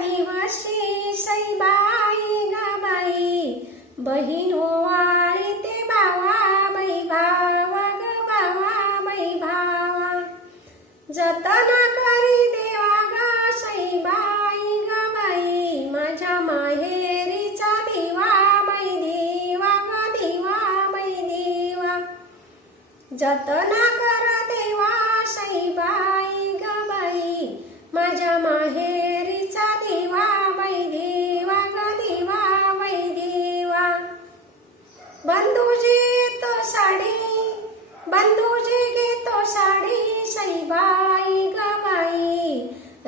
दिवशी सईबाई ग बाई बहीण ते भावा बाई भावा ग भावा बाई भावा. जतन करी देवा ग सईबाई ग बाई माझ्या माहेरीचा दिवा बाई देवा ग दिवा बाई देवा. जतन कर देवा सईबाई ग बाई माझ्या माहेरी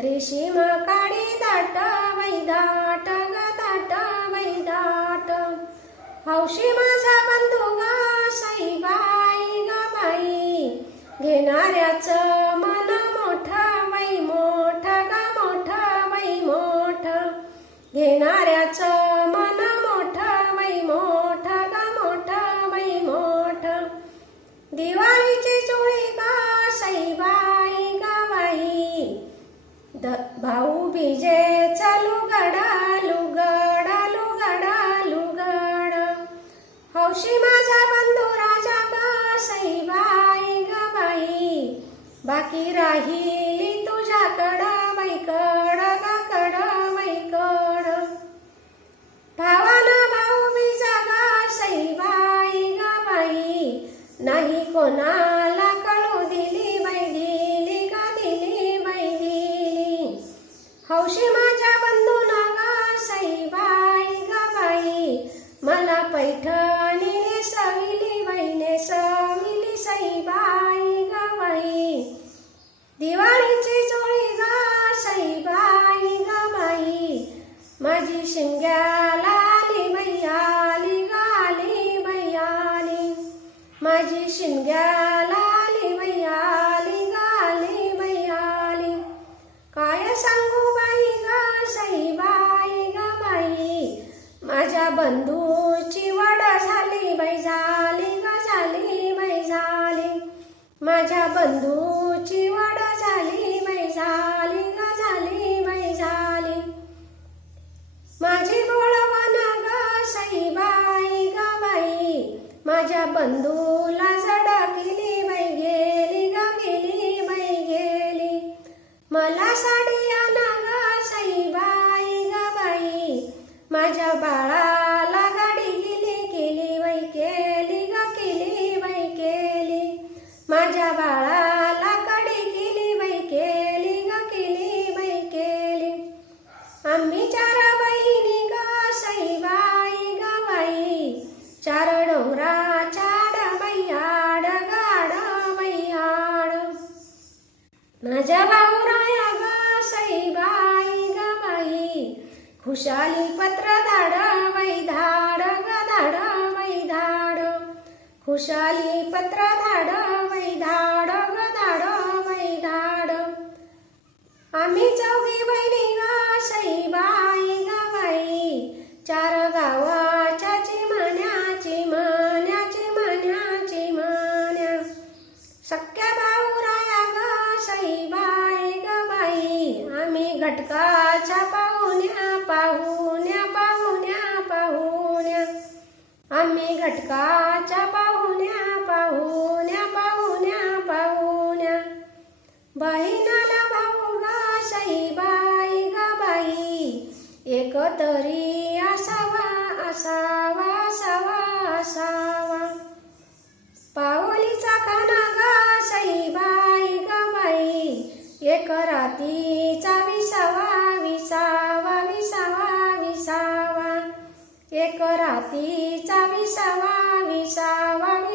रेशीम काडी दाट वैदाट ग दाट वैदाट. हौशी माझा बंधू ग सईबाई ग बाई. घेणाऱ्याचं बाकी राहिली तुझ्याकड मैकड काकड मैकड. कड भाऊ मी जागा सईबाई ग बाई नाही कोणाला दिवाळीची चोळी ग साईबाई ग माझी शिमग्याला आली बाई आली ग माझी शिमग्याला आली बाई आली ग काय सांगू बाई ग साईबाई ग माझ्या बंधूची वड झाली बाई झाली ग झाली बाई झाली माझ्या तुझी वड झाली मै झाली ग झाली मै झाली. माझी बोळवण ग सईबाई ग बाई माझ्या बंधूला जड केली मै गेली ग गेली मै गेली. मला साडी आण ग सईबाई ग बाई माझ्या बाळा माझ्या भाऊराया ग सईबाई ग बाई खुशाली पत्र धाड वै धाड ग धाड बाई धाड. खुशाली पत्र धाड वै धाड ग धाड बाई धाड. आम्ही चौघी बहिणी ग सईबाई ग बाई चार सख्या भाऊराया ग सईबाई ग बाई आम्ही घटकाच्या पाहुण्या पाहुण्या पाहुण्या पाहुण्या आम्ही घटकाच्या पाहुण्या पाहुण्या पाहुण्या पाहुण्या बहिणाला भाऊ ग सईबाई ग बाई एक तरी असावा असावा असावा असावा एक रातीचा विसावा विसावा विसावा विसावा. एक रातीचा विसावा विसावा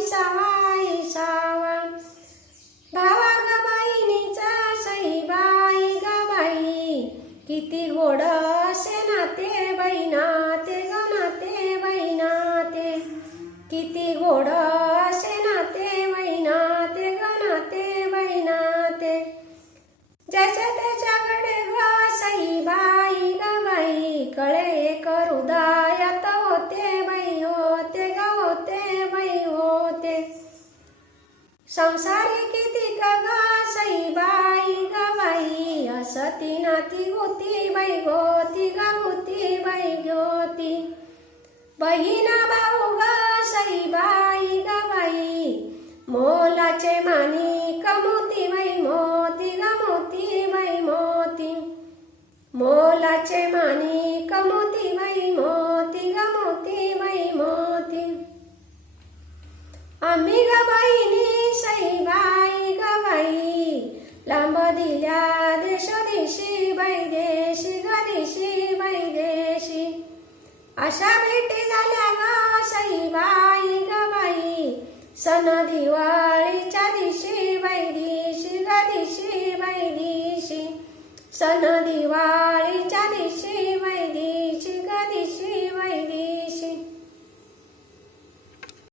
होते बाई होते ग होते बाई होते. संसारी किती ग सई बाई ग बाई असती नाती होती बाई गोती ग होती बाई गोती बहीण भाऊ ग सई बाई ग बाई अशा भेटी झाल्या ग सईबाई ग बाई. सन दिवाळीच्या दिशी वैदिशी ग दिशी वैदिशी. सन दिवाळीच्या दिशी वैदिशी ग दिशी